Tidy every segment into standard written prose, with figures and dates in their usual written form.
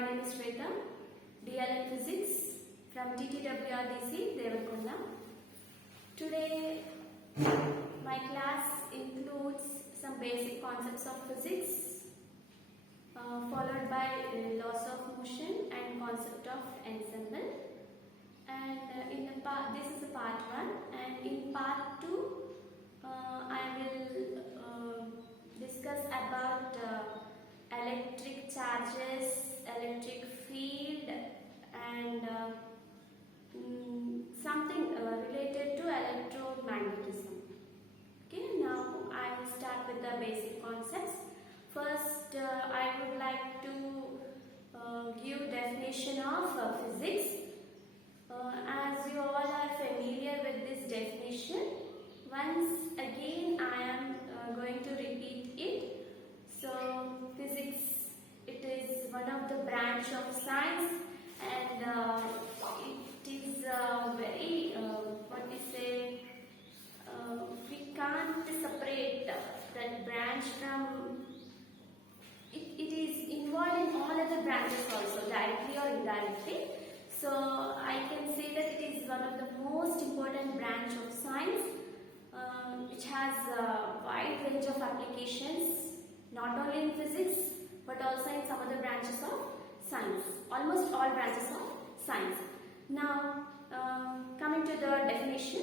My name is N.Swetha, DL in Physics from TTWRDC Devarakonda. Today my class includes some basic concepts of physics followed by laws of motion and concept of ensemble. And this is the part 1, and in part 2 I will discuss about electric charges, electric field, and something related to electromagnetism. Okay, now I will start with the basic concepts. First, I would like to give definition of physics. As you all are familiar with this definition, once again I am going to repeat it. So, physics, it is one of the branch of science, and it is very, we can't separate that branch from, it is involved in all other branches also, directly or indirectly. So, I can say that it is one of the most important branch of science, which has a wide range of applications, not only in physics but also in some other branches of science, almost all branches of science. Now, coming to the definition,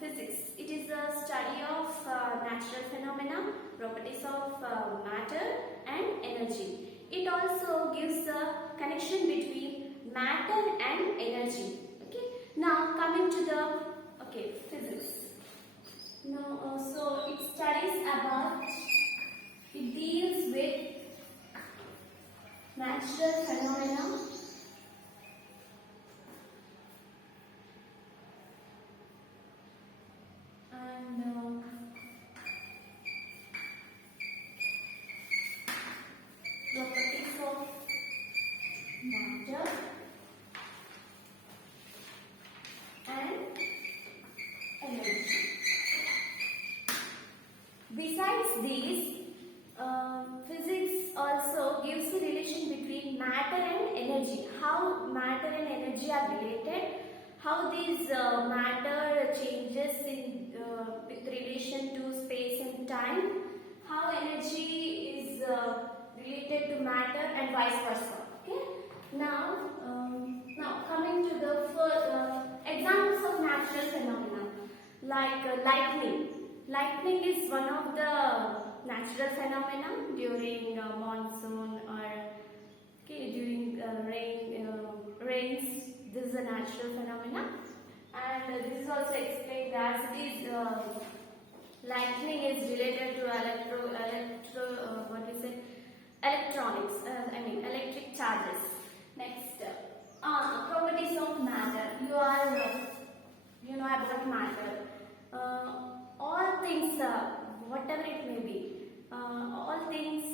physics, it is a study of natural phenomena, properties of matter and energy. It also gives a connection between matter and energy. Okay. Now, coming to the physics. Now, so it studies about, it deals with natural phenomena and properties of matter and energy. Besides these, physics also gives a relation between matter and energy. How matter and energy are related, how these matter changes in with relation to space and time, how energy is related to matter, and vice versa. Okay. Now coming to the first examples of natural phenomena, like lightning. Lightning is one of the natural phenomena during monsoon or during rains. This is a natural phenomena, and this is also explained as it is lightning is related to electronics. Electric charges. Next, properties of matter. You know about matter. All things, whatever it may be, all things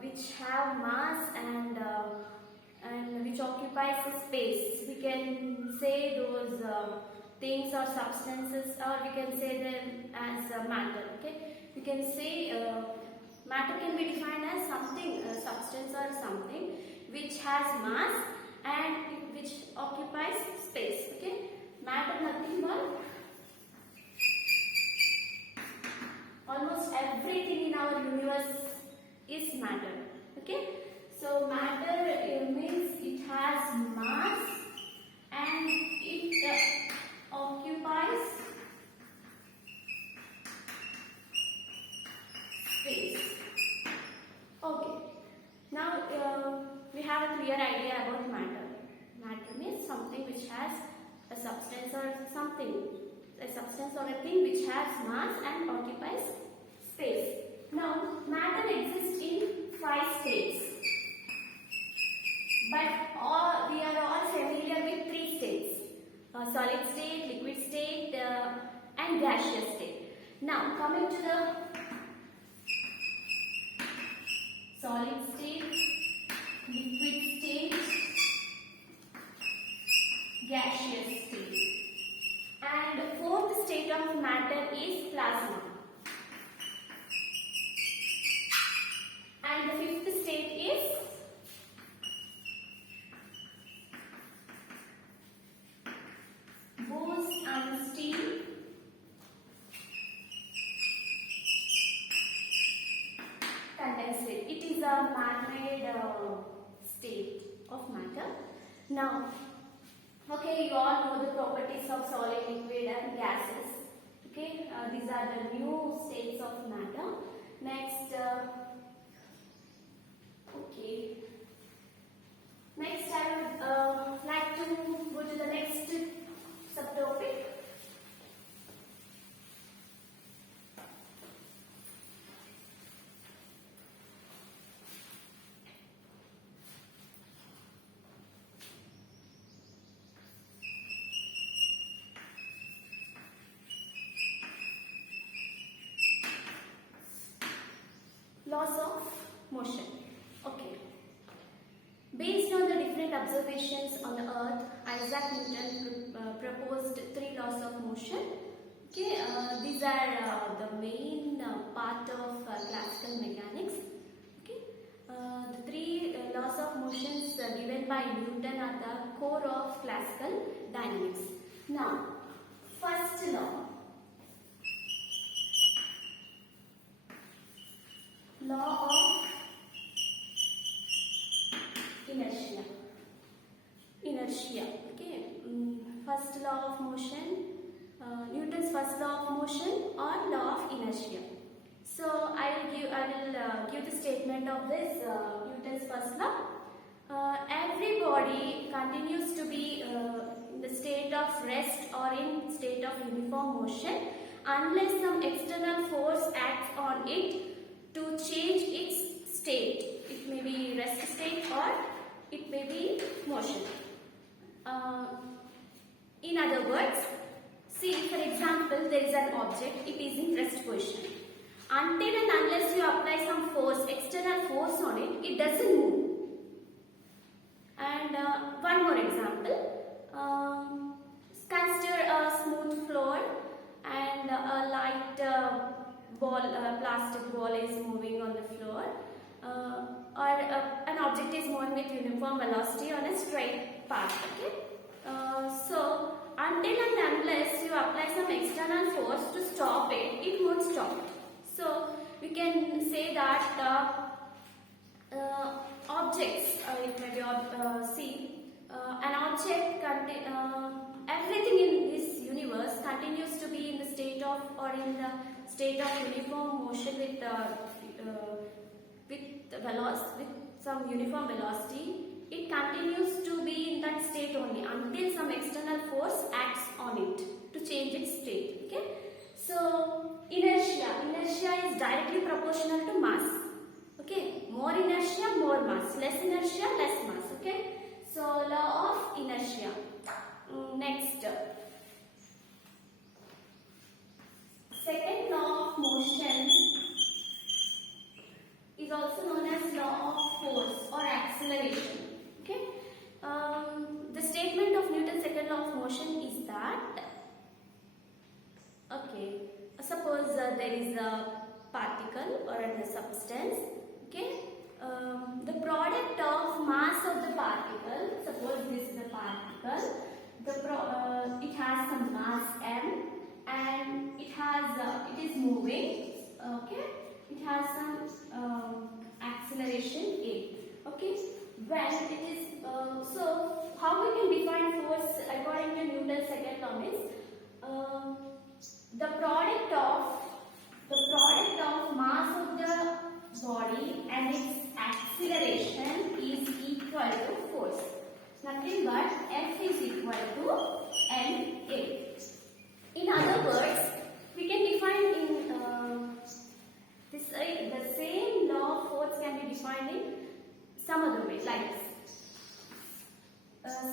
which have mass and which occupies a space, we can say those things or substances, or we can say them as matter. Okay, we can say matter can be defined as something, substance or something which has mass and which occupies space. Okay, matter nothing but almost everything in our universe is matter. Okay, so matter means it has mass and it occupies space. Okay, now we have a clear idea about matter. Matter means something which has a substance or something, a substance or a thing which has mass and occupies space. Now, matter exists in 5 states, but we are all familiar with 3 states: solid state, liquid state, and gaseous state. Now, coming to the solid state, liquid state, gaseous state, and 4th state of matter is plasma. And the 5th state is a man-made state of matter. Now, okay, you all know the properties of solid, liquid and gases. Okay, these are the new states of matter. Next, okay. Next, I would like to go to the next subtopic. Laws of motion. Okay. Based on the different observations on the earth, Isaac Newton proposed 3 laws of motion. Okay, these are the main part of classical mechanics. Okay, the 3 laws of motions given by Newton are the core of classical dynamics. Now, first law. Law of inertia. Okay. First law of motion, Newton's first law of motion or law of inertia. So I will give the statement of this Newton's first law. Every body continues to be in the state of rest or in state of uniform motion unless some external force acts on it to change its state. It may be rest state or it may be motion. In other words, see, for example, there is an object, it is in rest position. Until and unless you apply some force, external force on it, it doesn't move. And one more example, consider a smooth floor and a light plastic ball is moving on the floor, or an object is moving with uniform velocity on a straight path. Okay, so until and unless you apply some external force to stop it, it won't stop. So we can say that objects, it may be an object everything in this universe continues to be in the state of or in the state of uniform motion with some uniform velocity. It continues to be in that state only until some external force acts on it to change its state. Okay, so inertia is directly proportional to mass. Okay, more inertia, more mass, less inertia, less mass. Okay, so law of inertia. Next, second law of motion is also known as law of force or acceleration. Okay, the statement of Newton's second law of motion is that, okay, suppose there is a particle or a substance. Okay, the product of mass of the particle, suppose this is the particle, it has some mass m and it is moving. Okay, it has some acceleration a. Okay, when it is so how we can define force according to Newton's second law is the product of mass of the body and its acceleration is equal to force. Nothing but F is equal to ma. In other words, we can define in the same law of force can be defined in some other way, like this.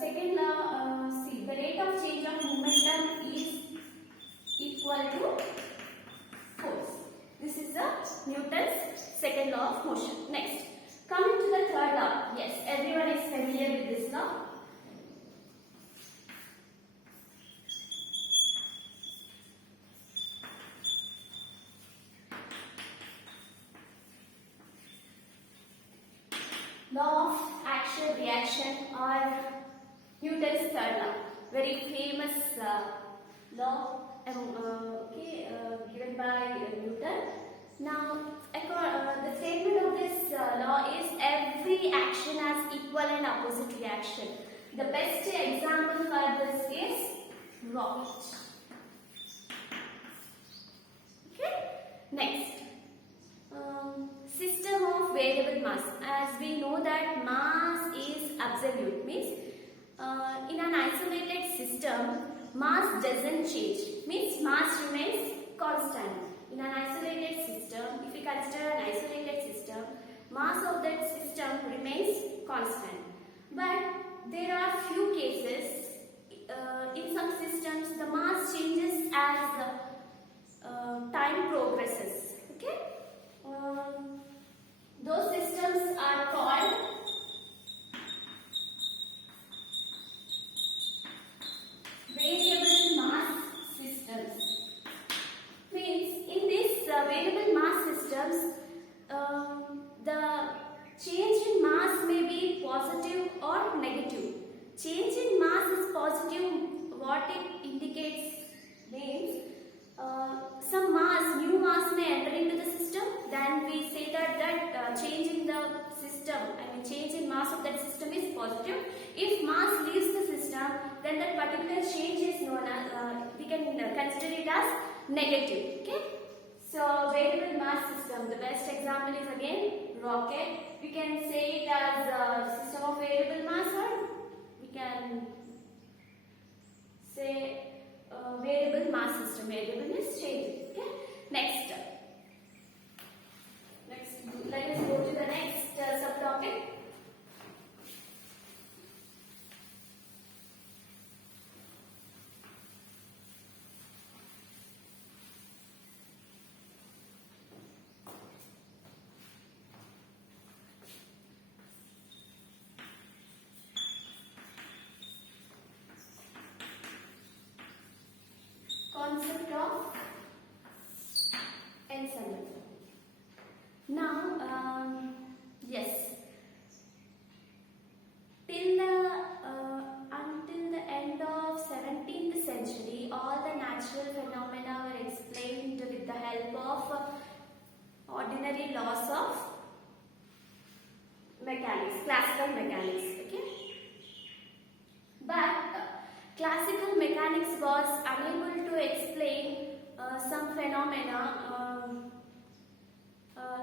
Second law, see, the rate of change of momentum is equal to force. This is the Newton's second law of motion. Next, coming to the third law. Yes, everyone is familiar with this law. Law of action reaction or Newton's third law. Very famous law given by Newton. Now, the statement of this law is every action has equal and opposite reaction. The best example for this is rocket. Okay. Next, system of variable mass. As we know that mass is absolute, means in an isolated system, mass doesn't change, means mass remains constant. In an isolated system, if we consider an isolated system, mass of that system remains constant. But there are few cases, in some systems the mass changes as time progresses. Okay, those systems are called variable mass systems. Means in this variable mass systems, the change in mass may be positive or negative. Change in mass is positive. What it indicates means some mass, new mass may enter into the system. Then we say that change in the system, change in mass of that system is positive. If mass leaves the system, then that particular change is known as, we can consider it as negative. Okay. So variable mass system, the best example is again rocket. We can say it as a system of variable mass, or we can say variable mass system. Variable is changing. Okay. Next, let us go to the next subtopic. Concept of N.Swetha. Now, yes, until the end of 17th century, all the natural phenomena were explained with the help of ordinary laws of mechanics, classical mechanics. Okay, but classical mechanics was unable to explain some phenomena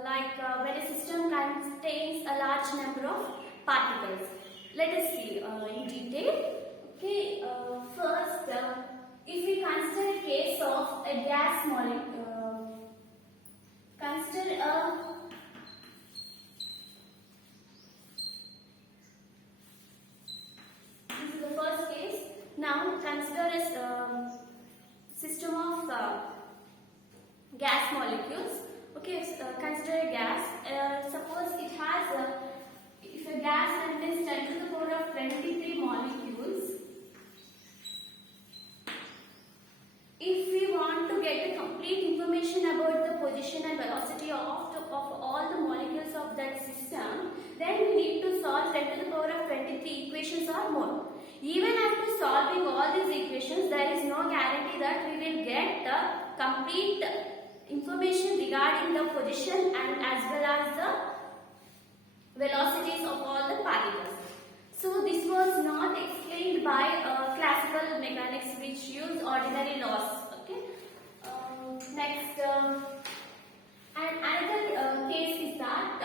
like when a system contains a large number of particles. Let us see in detail. Okay, first, if we consider a case of a gas molecule, consider this is the first case. Now consider a system of gas molecules. Okay, consider a gas. Suppose it has if a gas contains 10 to the power of 23 molecules. If we want to get a complete information about the position and velocity of all the molecules of that system, then we need to solve 10 to the power of 23 equations or more. Even after solving all these equations, there is no guarantee that we will get the complete information regarding the position and as well as the velocities of all the particles. So this was not explained by classical mechanics, which use ordinary laws. Okay. Next, and another case is that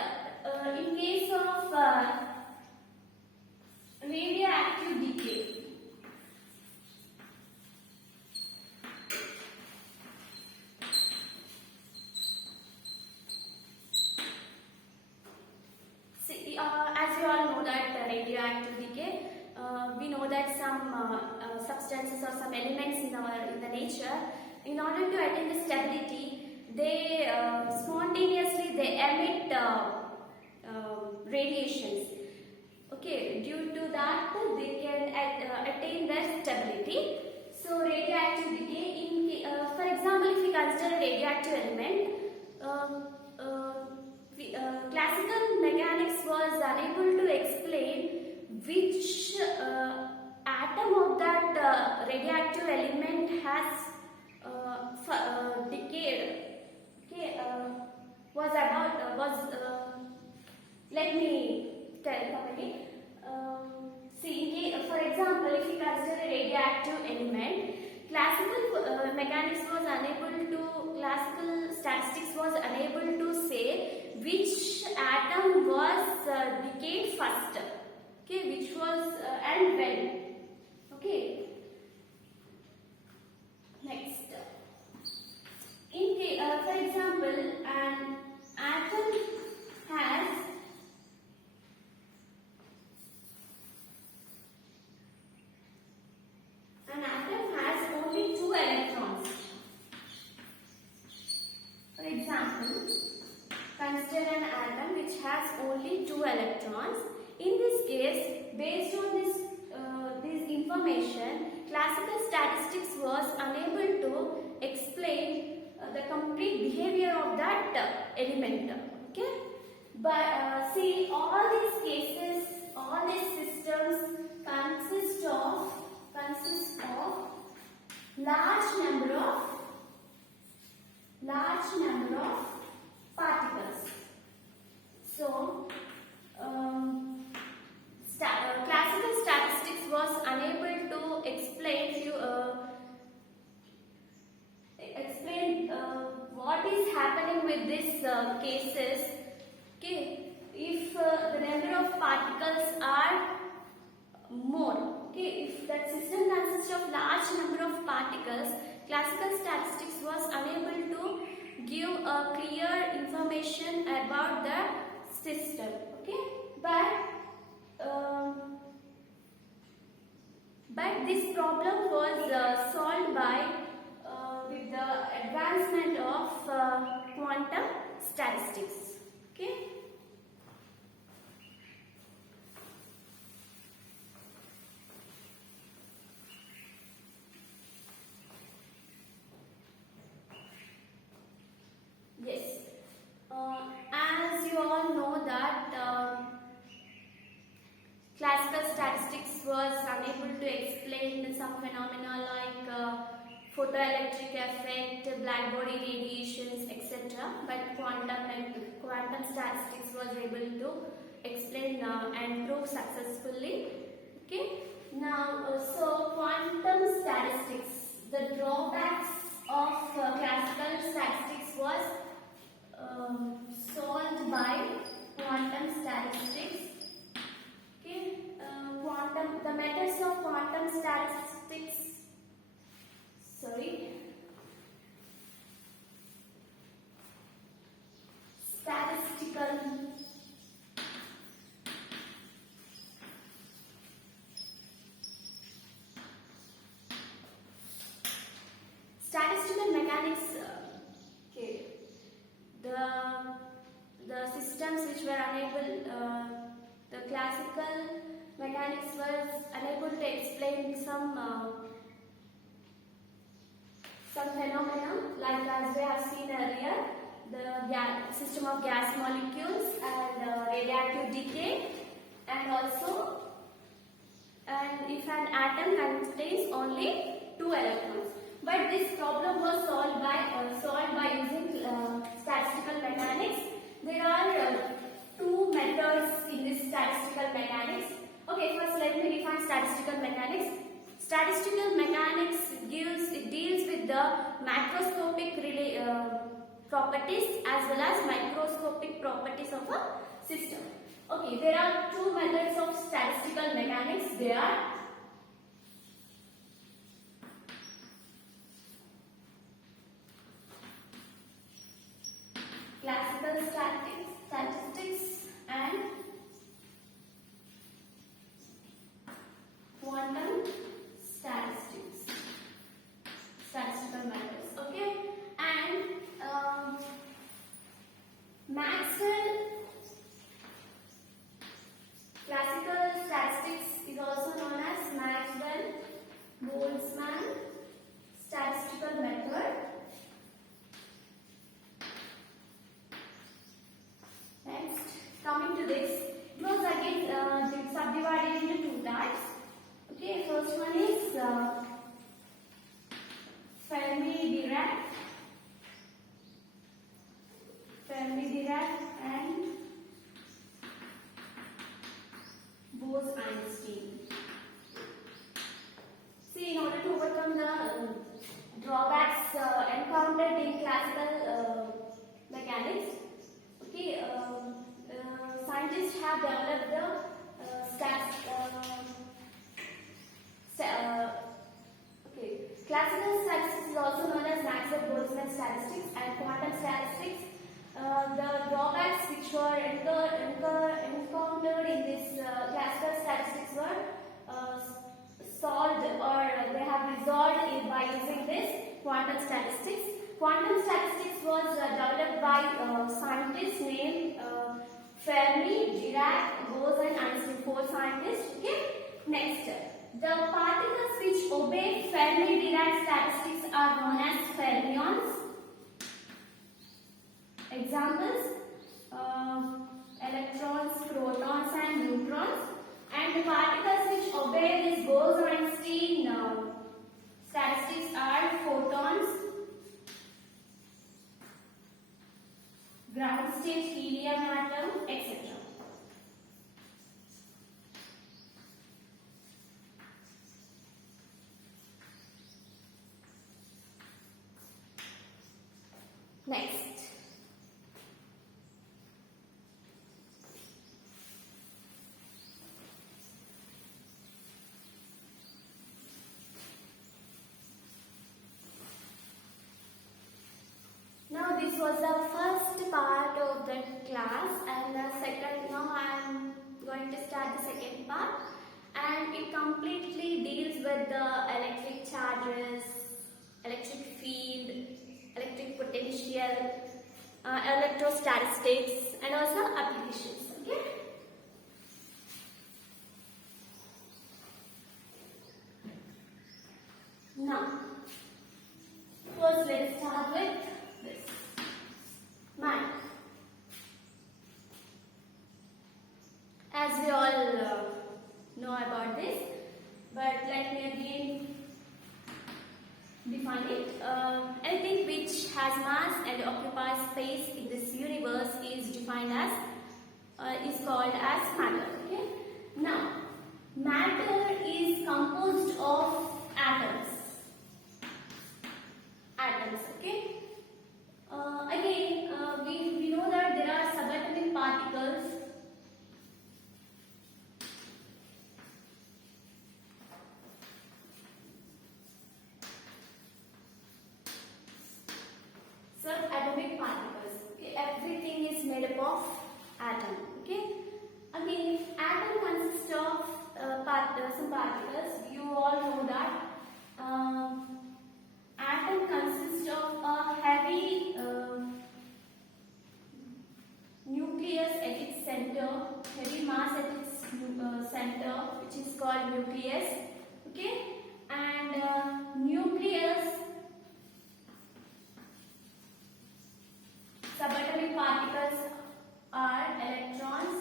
in case of radioactive decay. See, as you all know that radioactive decay, we know that some substances or some elements in the nature, in order to attain the stability, they spontaneously they emit radiations. Okay, due to that they can attain their stability. So radioactive decay, for example, if we consider a radioactive element, classical mechanics was unable to explain which atom of that radioactive element has decayed. Okay, Let me tell properly. See, for example, if we consider a radioactive element, classical mechanics was unable to, classical statistics was unable to say which atom was decayed faster, okay, which was and when, okay. Next, for example, an atom has only 2 electrons. For example, consider an atom which has only 2 electrons. In this case, based on this information, classical statistics was unable to explain the complete behavior of that element. Okay, but see, all these cases, all these systems consist of large number of particles. So classical statistics was unable to explain what is happening with these cases. Okay, if the number of particles are more, okay, if that system consists of large number of particles, classical statistics was unable to give a clear information about the system. Okay, but this problem was solved by with the advancement of quantum statistics. Okay. Yes. As you all know that classical statistics was unable to explain some phenomena like photoelectric effect, black body radiations, etc. But quantum statistics was able to explain and prove successfully. Okay. Now, so quantum statistics, the drawbacks of classical statistics was solved by quantum statistics. Okay, the methods of quantum statistics. Statistical mechanics. Okay, the systems which were unable, the classical mechanics was unable to explain some phenomena, like as we have seen earlier, the system of gas molecules and radioactive decay, and also, and if an atom contains only 2 electrons. But this problem was solved by using statistical mechanics. There are 2 methods in this statistical mechanics. Okay, first let me define statistical mechanics. Statistical mechanics deals with the macroscopic properties as well as microscopic properties of a system. Okay, there are 2 methods of statistical mechanics. They are classical statistics and quantum statistics, statistical methods. Okay, and Maxwell classical statistics is also known as Maxwell-Boltzmann statistical method. Next, coming to this, it was again subdivided into 2 types. Okay, first one is Fermi-Dirac and have developed the classical statistics is also known as Maxwell-Boltzmann statistics and quantum statistics. The drawbacks which were encountered in this classical statistics were solved, or they have resolved by using this quantum statistics. Quantum statistics was developed by scientists named Fermi, Dirac, Bose and Einstein, 4 scientists. Okay. Next, the particles which obey Fermi-Dirac statistics are known as fermions. Examples: electrons, protons and neutrons. And the particles which obey this Bose-Einstein statistics are photons, ground state helium atom, etc. Next. Now this was the first part of the class, and the second, now I am going to start the second part, and it completely deals with the electric charges, electric field, electric potential, electrostatics and also applications. Okay. Now, first let us start with this matter. As we all know about this, but let me again define it. Anything which has mass and occupies space in this universe is defined as is called as matter. Okay. Now, matter is composed of atoms. Okay. Again, we know that there are subatomic particles. Subatomic particles. Okay. Everything is made up of atom. Okay. Again, atom consists of some particles. You all know that. Atom consists of a heavy nucleus at its center, heavy mass at its center, which is called nucleus. Okay, and nucleus, subatomic particles are electrons,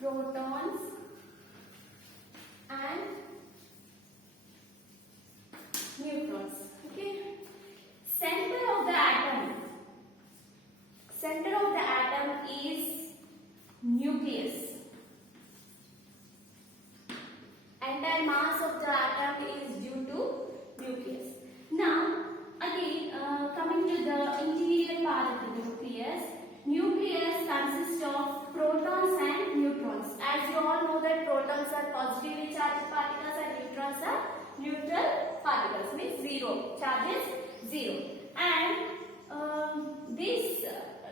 protons, and neutrons. Okay. Center of the atom is nucleus. Entire mass of the atom is due to nucleus. Now, again, coming to the interior part of the nucleus. Nucleus consists of protons and neutrons. As you all know that protons are positively charged particles and neutrons are neutral particles, means zero, charges zero. And this,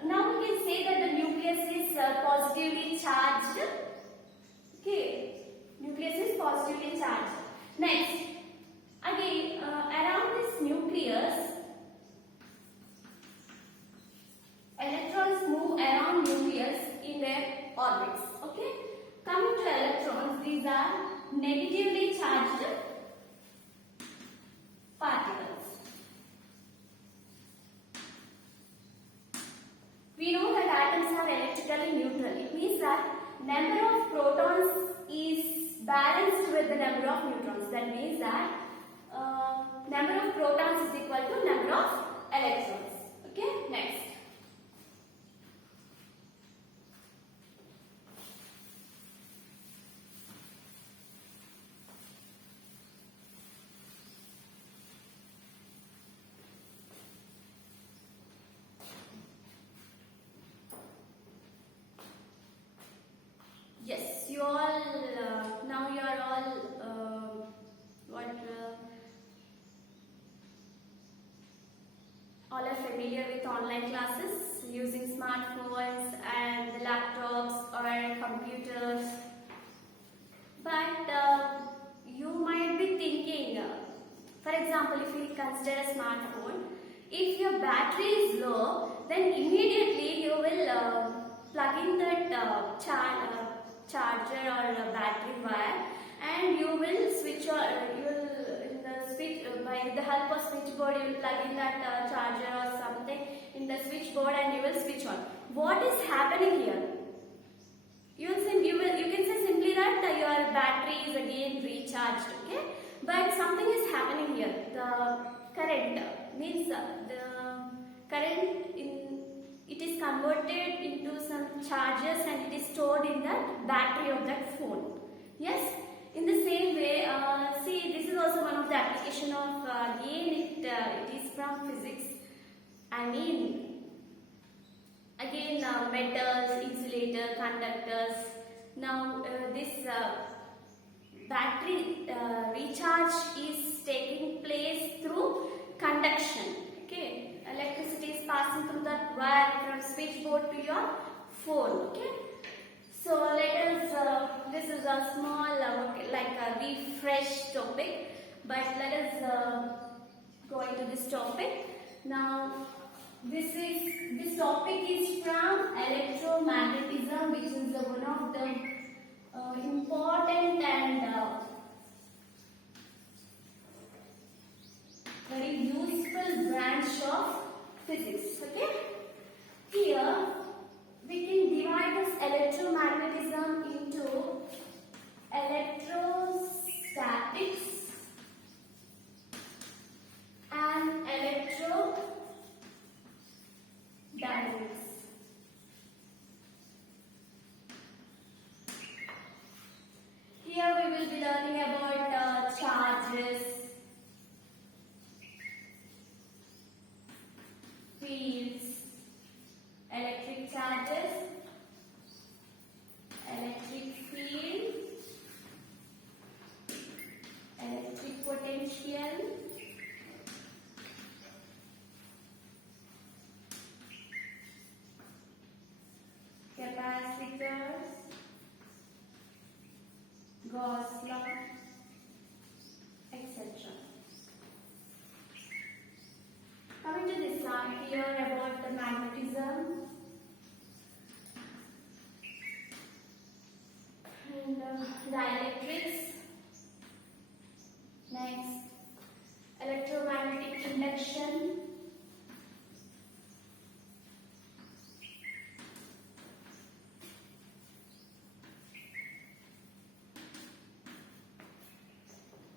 now we can say that the nucleus is positively charged. Okay, nucleus is positively charged. Next, again, around this nucleus, electrons move around nucleus in their orbits. Okay, coming to electrons, these are negatively charged particles. We know that atoms are electrically neutral. It means that number of protons is balanced with the number of neutrons. That means that number of protons is equal to number of electrons. Okay, next. familiar with online classes using smartphones and laptops or computers. But you might be thinking, for example, if you consider a smartphone, if your battery is low, then immediately you will plug in that charger or battery wire, and you will switch by the help of switchboard you will plug in that charger or something in the switchboard and you will switch on. What is happening here? You can say simply that your battery is again recharged, okay? But something is happening here. The current means it is converted into some charges and it is stored in the battery of that phone. Yes. In the same way, see, this is also one of the application of again it is from physics. I mean, again metals, insulator, conductors. Now this battery recharge is taking place through conduction. Okay, electricity is passing through that wire from switchboard to your phone. Okay. So let us, this is a small like a refresh topic, but let us go into this topic. Now this topic is from electromagnetism, which is one of the important and very useful branch of physics. Okay, here we can divide this electromagnetism into electrostatics and electrodynamics. Here we will be learning about charges, fields, electric charges, electric field, electric potential, capacitors, Gauss law, etc. Coming to this slide here about the magnetism and dielectrics. Next, electromagnetic induction.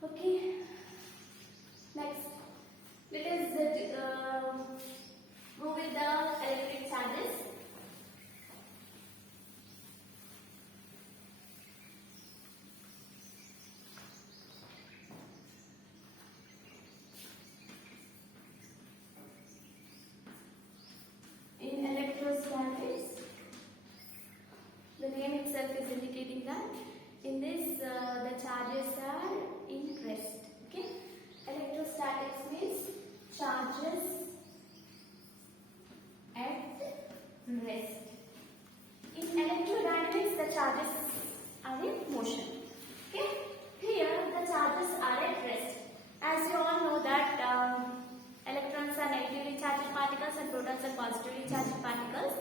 Okay. Next, let us go with the electric charges. In electrostatics, the name itself is indicating that in this the charges are in rest. Okay, electrostatics means charges at rest. In electrodynamics, the charges are in motion. Okay, here the charges are at rest. As you all know that electrons are negatively charged particles and protons are positively charged particles.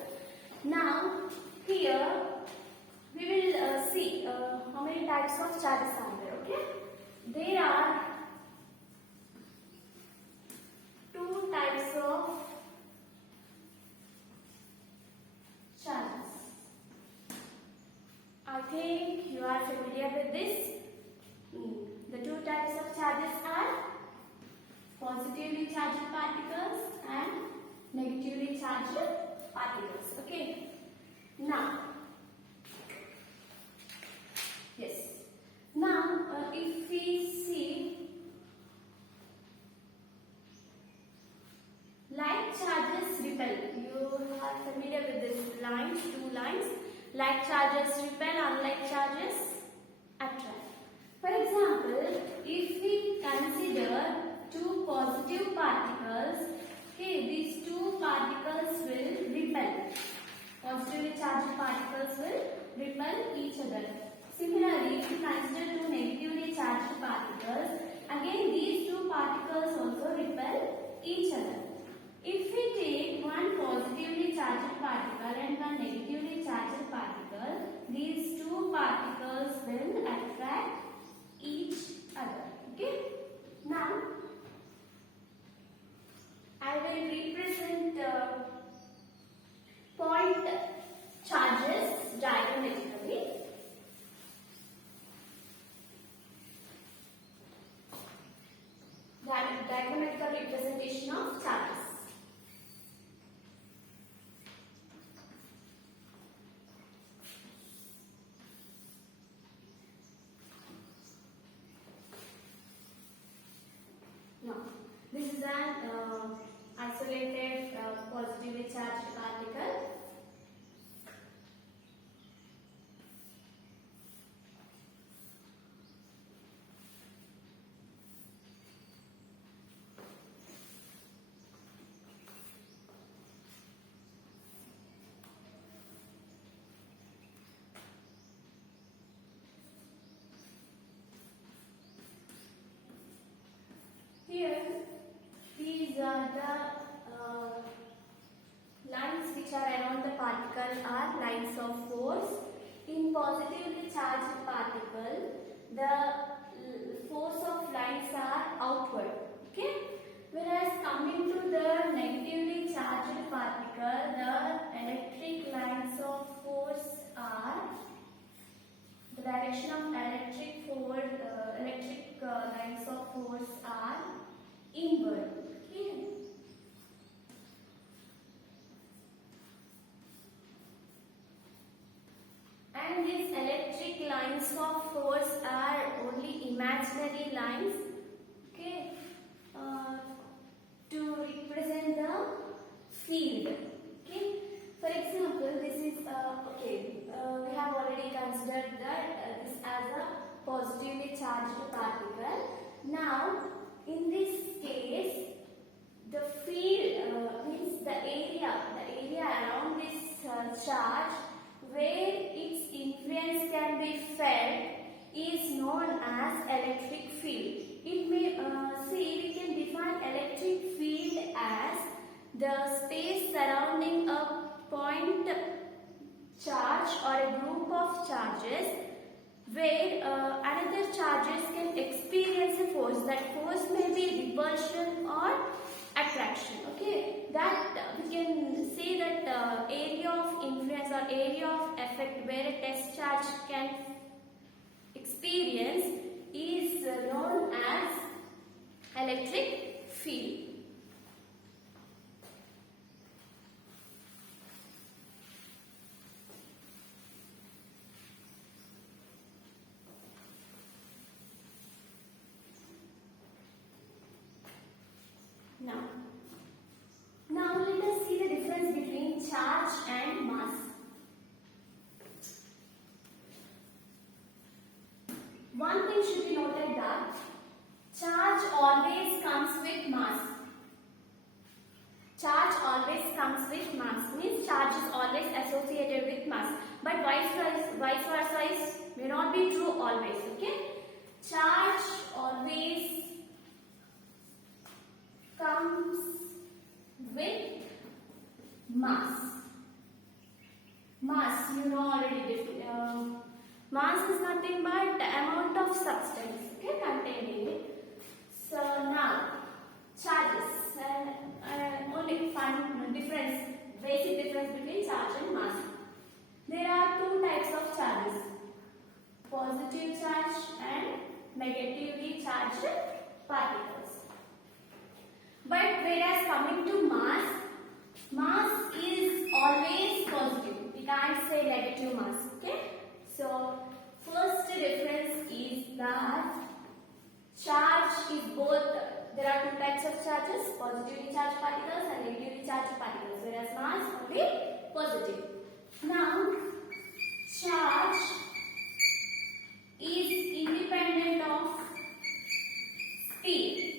Now here we will see how many types of charges are there. Okay, there are two types of charges. I think you are familiar with this. The two types of charges are positively charged particles and negatively charged particles. Okay. Now, yes. Now, if we see like charges repel, you are familiar with this lines, two lines. Like charges repel, unlike charges attract. For example, if we consider two positive particles, okay, these two particles will repel. Positively charged particles will repel each other. Similarly, if you consider two negatively charged particles, again these two particles also repel each other. If we take one positively charged particle and one negatively charged particle, these two particles will attract each other. Okay? Now, I will represent point charges diagrammatically. Diagrammatical representation of charges. Now, this is an isolated positively charged particle. Here, these are the lines which are around the particle are lines of force. In positively charged particle, the force of lines are outward. Okay? Whereas coming to the negatively charged particle, the electric lines of force are the direction of electric lines of force are inward. Okay. And these electric lines of force are only imaginary lines. Okay. To represent the field. Okay. For example, this is we have already considered that this as a positively charged particle. Now, in this case, the field means the area around this charge where its influence can be felt is known as electric field. It may we can define electric field as the space surrounding a point charge or a group of charges where another charges can experience a force. That force may be repulsion or attraction. Okay, that we can say that area of influence or area of effect where a test charge can experience is known as electric field. Now let us see the difference between charge and mass. One thing should be noted that charge always comes with mass. Charge always comes with mass, means charge is always associated with mass. But vice versa may not be true always. Okay? Charge always comes with mass. Mass, you know already. Mass is nothing but the amount of substance, okay, contained in it. So now, charges and only basic difference between charge and mass. There are two types of charges: positive charge and negatively charged particles. But whereas coming to mass is always positive. We can't say negative mass. Okay. So first difference is that charge is both. There are two types of charges: positively charged particles and negatively charged particles. Whereas mass only positive. Now charge is independent of speed.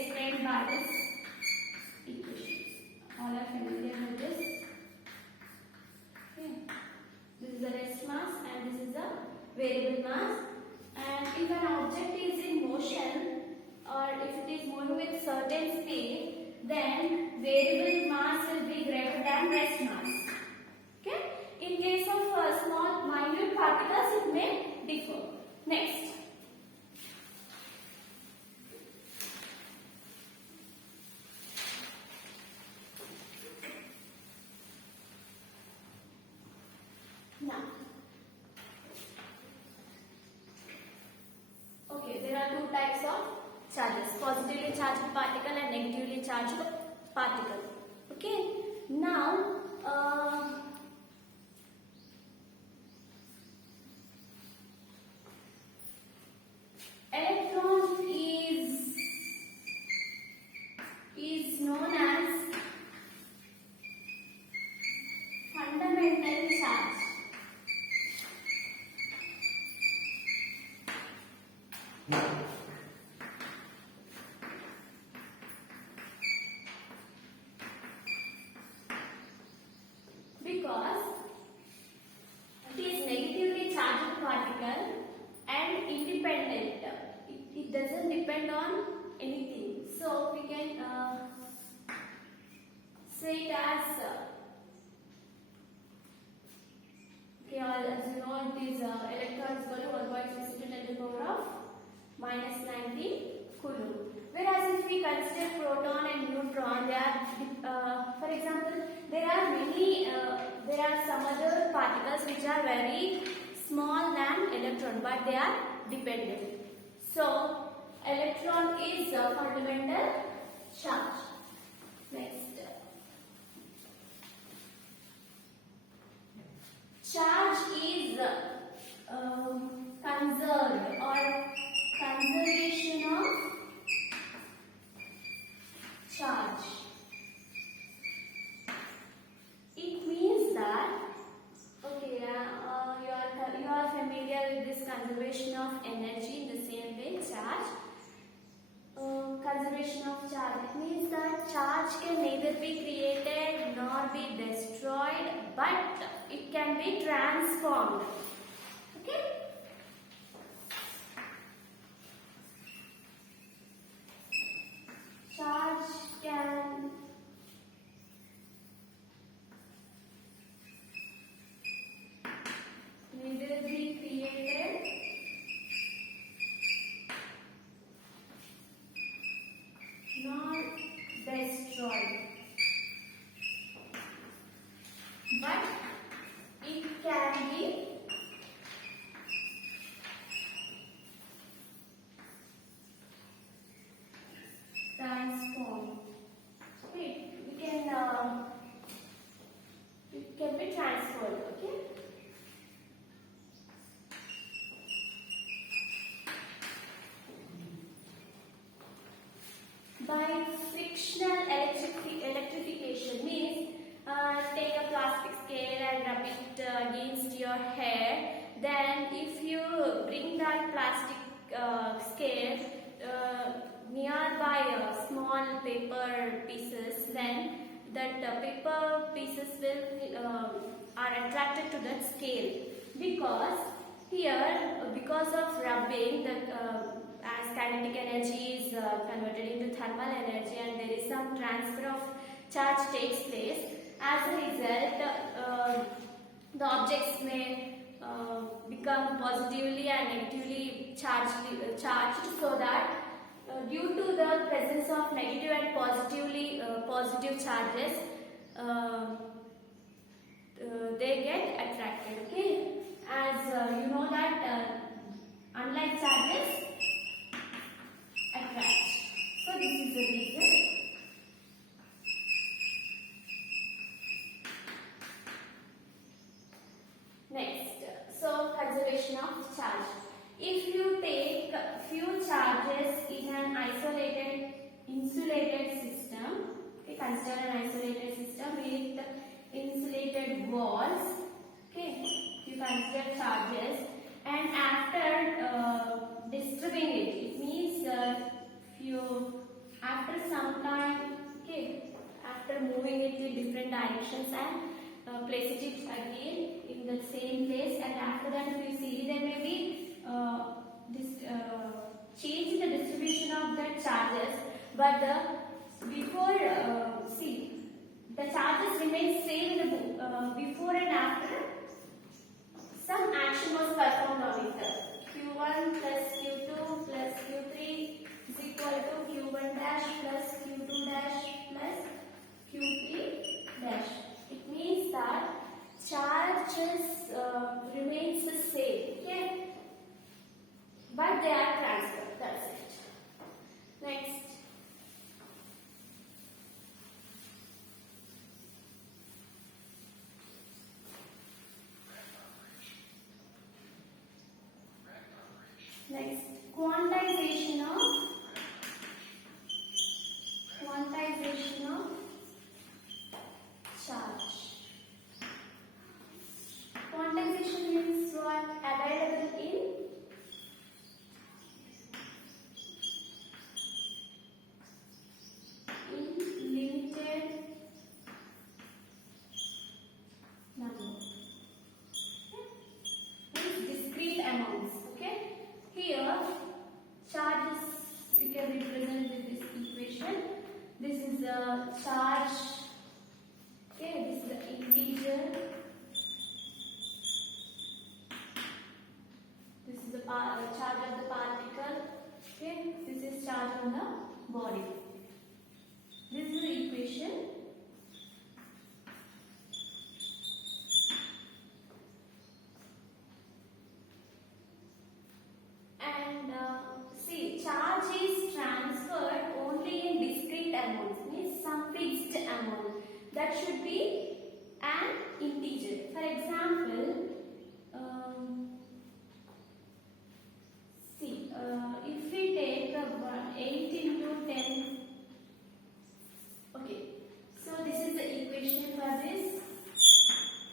explained by this equation. All are familiar with this. Okay. This is the rest mass and this is the variable mass. And if an object is in motion or if it is moving with certain speed, then variable mass will be greater than rest mass. Okay? In case of small minute particles, it may differ. Next. Now, okay, there are two types of charges: positively charged particle and negatively charged particle. Okay. Now, electron is known as fundamental charge. Because it is negatively charged particle and independent. It doesn't depend on anything. So we can say it as okay, as you know, it is electron is equal to 1.6 into 10 to the power of minus 19 coulomb. Whereas if we consider proton and neutron, they are, for example, there are some other particles which are very small than electron, but they are dependent. So, electron is a fundamental charge. Next. Charge is conserved or conservation of charge. It means that, okay, you are familiar with this conservation of energy in the same way, charge. Conservation of charge. It means that charge can neither be created nor be destroyed, but it can be transformed. Okay? Charge can neither be created nor destroyed, but it can be transformed. Okay, it can be transferred. Okay. By frictional electrification means take a plastic scale and rub it against your hair. Then if you bring that plastic scale nearby small paper pieces, then that paper pieces will are attracted to that scale, because here, because of rubbing, as kinetic energy is converted into thermal energy and there is some transfer of charge takes place. As a result, the objects may become positively and negatively charged so that due to the presence of negative and positive charges, they get attracted. Okay, as you know that unlike charges attract. So this is the reason. Next, so conservation of charge. If you take few charges in an isolated insulated system, okay, consider an isolated system with insulated walls. Okay, you consider charges, and after disturbing it, it means after after moving it in different directions and place it again in the same place, and after that if you see there may be change in the distribution of the charges, but the before see the charges remain same in the before and after some action was performed on it. Q1 plus Q2 plus Q3 is equal to Q1 dash plus Q2 dash plus Q3 dash. It means that charges remains the same, okay? But they are transferred. That's it. Next. Next, quantization of charge. Quantization means what? Available in limited number. Means discrete amounts. Okay. Here, charges you can represent with this equation. This is the charge. Okay, this is the integer. This is the charge of the particle. Okay, this is charge on the body. This is the equation. And see, charge is transferred only in discrete amounts, means some fixed amount. That should be an integer. For example, see, if we take 8 into 10, okay, so this is the equation for this.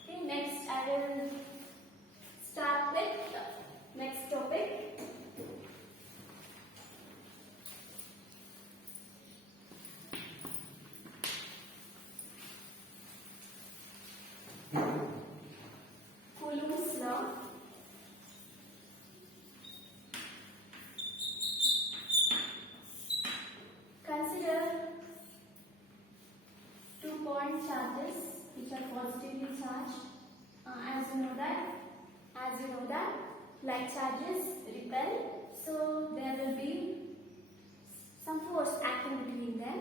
Okay, next I will start with next topic. Coulomb's law. Consider 2-point charges which are positively charged. As you know that like charges repel, so there will be some force acting between them.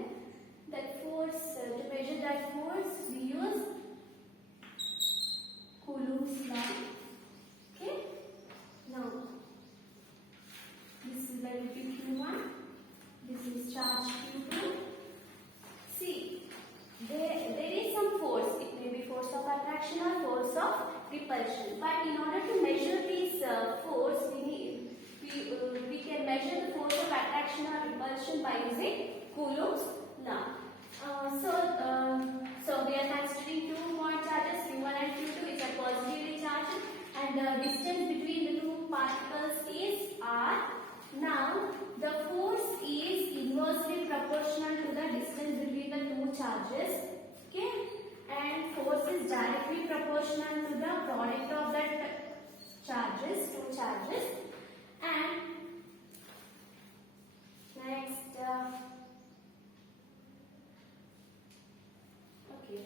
That force, to measure that force, we use Coulomb's law. Okay. Now, this is the Q1. This is charge Q2. See, there is some force. It may be force of attraction or force of repulsion. But in order to measure this force, we can measure the force of attraction or repulsion by using Coulomb's law. So we are considering 2-point charges Q1 and Q2 which are positively charged, and the distance between the two particles is R. Now the force is inversely proportional to the distance between the two charges. Okay, and force is directly proportional to the product of that charges, two charges. And next. Okay.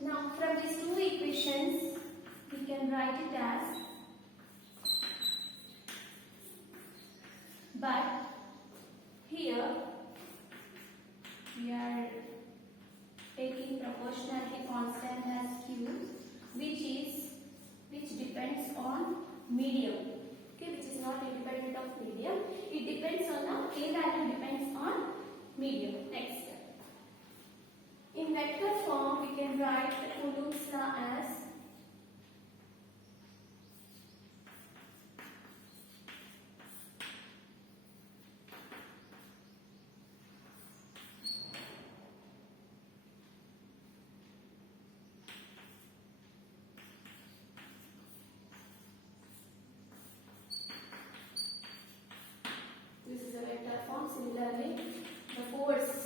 Now from these two equations we can write it as, but here we are taking proportionality constant as Q, which depends on medium. Okay, which is not independent of medium. It depends on the K value depends on medium. Next. In vector form, we can write Coulomb's law as this is a vector form. Similarly, the force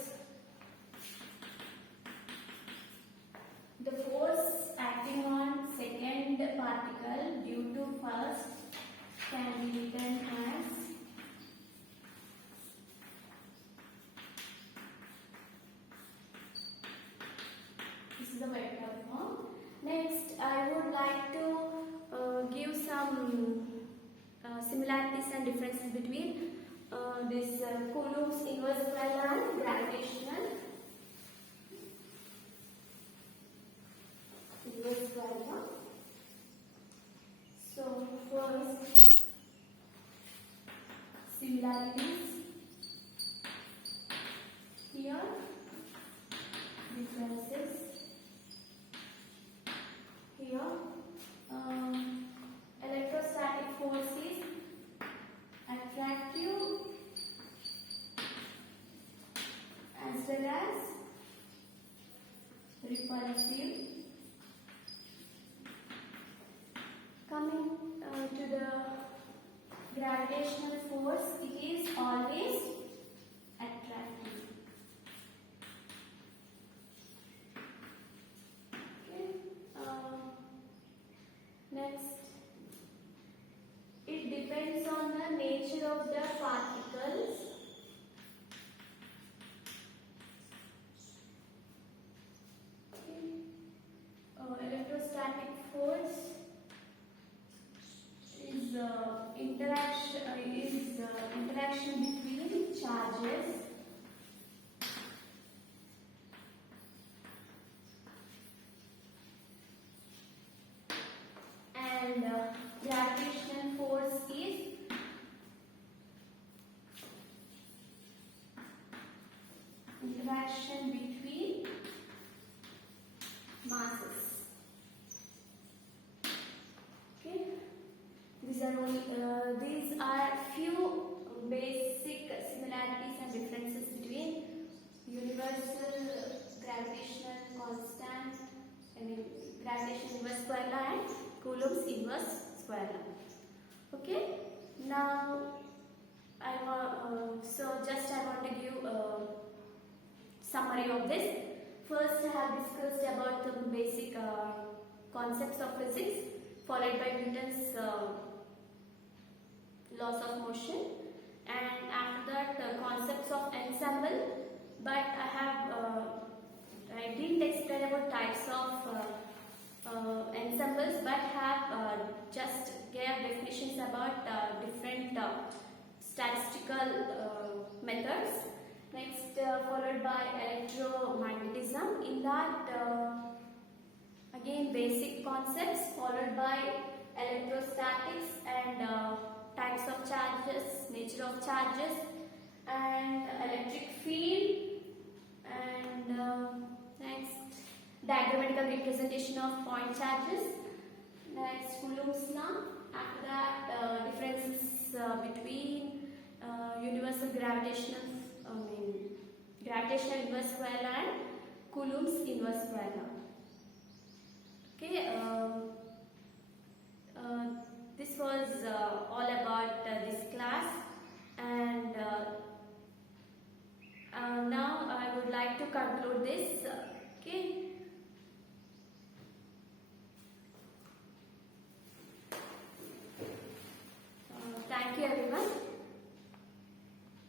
is the vector form. Next, I would like to give some similarities and differences between this Coulomb's inverse square and gravitational inverse square law. So first, similarities here, differences here. Electrostatic force is attractive as well as repulsive. Coming to the gravitational force, it is always attractive. Okay. Next, it depends on the nature of the particles. Okay. Electrostatic force is interaction between charges and gravitational force is interaction between masses. Okay. These are few basic similarities and differences between universal gravitational constant, gravitational inverse square law and Coulomb's inverse square law. Okay. Now, I want to give a summary of this. First, I have discussed about the basic concepts of physics, followed by Newton's laws of motion, and after that concepts of ensemble. But I didn't explain about types of ensembles, but have just gave definitions about different statistical methods. Next, followed by electromagnetism. In that, again basic concepts, followed by electrostatics and types of charges, nature of charges, and electric field, and next diagrammatical representation of point charges. Next, Coulomb's law. After that, differences between universal gravitational inverse square law and Coulomb's inverse square law. Okay. This was all about this class, and now I would like to conclude this. Okay.